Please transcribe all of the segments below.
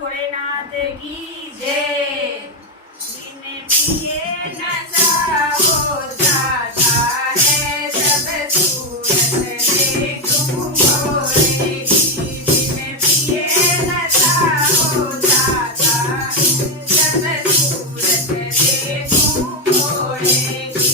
भोलेनाथ की जय। बिन पिए नशा हो जाता है जब सूरत देखूं भोले की। बिन पिए नशा हो जाता है जब सूरत देखूं भोले की।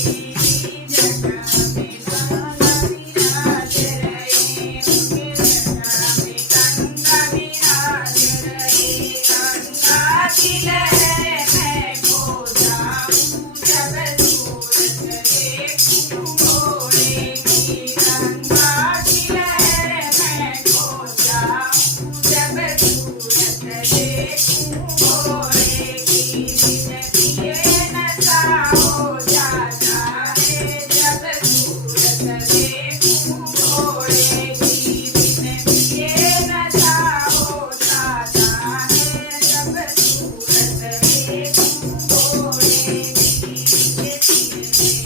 जटा में बाला विराज रहे, उनके जटा में गंगा विराज रहे। गंगा की लहर मैं खो जाऊं जब सूरत देखूं भोले की। गंगा की लहर मैं खो जाऊं जब सूरत देखूं भोले की। बिन पिए नशा हो जाता है जब सूरत देखूं भोले की। बिन पिए नशा हो जाता है जब सूरत देखूं भोले की। उनके सिर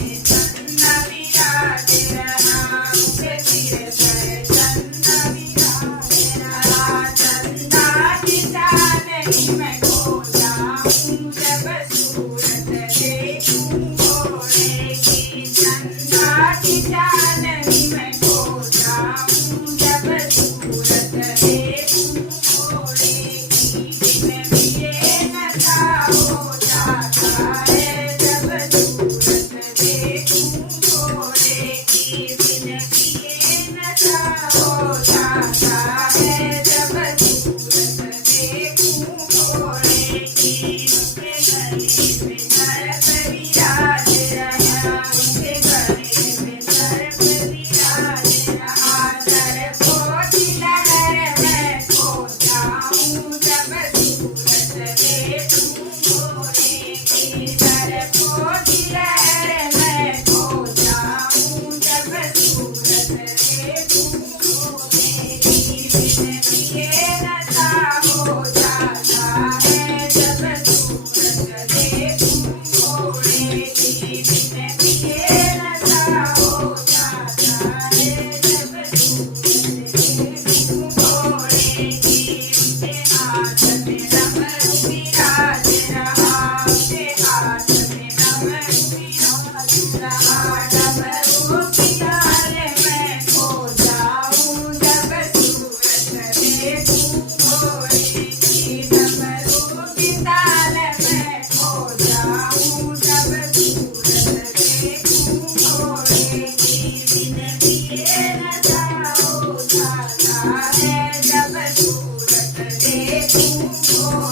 में चंदा विराज रहा, उनके सिर पर चंदा विराज रहा। चंदा की चांदनी मैं खो जाऊं जब सूरत देखूं भोले की। चंदा की चांदनी मैं खो जाऊं जब सूरत देखूं भोले की। बिन पिए नशा हो जाता है जब सूरत देखूं भोले की। बिन पिए नशा हो जाता है जब सूरत देखूं भोले की। उनके गले में सर्प विराज रहा, उनके गले में सर्प विराज रहा। सर्पों की लहर मैं खो जाऊं जब सूरत देखूं भोले की। सर्पों की लहर मैं खो जाऊं जब सूरत देखूं भोले की। बिन पिए नशा हो जाता है जब सूरत देखूं भोले की। बिन पिए नशा हो जाता है जब सूरत देखूं भोले की। उनके हाथ में डमरू विराज रहा, उनके हाथ में डमरू विराज रहा। डमरू की ताल मैं खो जाऊं जब सूरत देखूं भोले की। डमरू की ताल मैं खो जाऊं जब सूरत देखूं भोले की। बिन पिए नशा हो जाता है जब सूरत देखूं भोले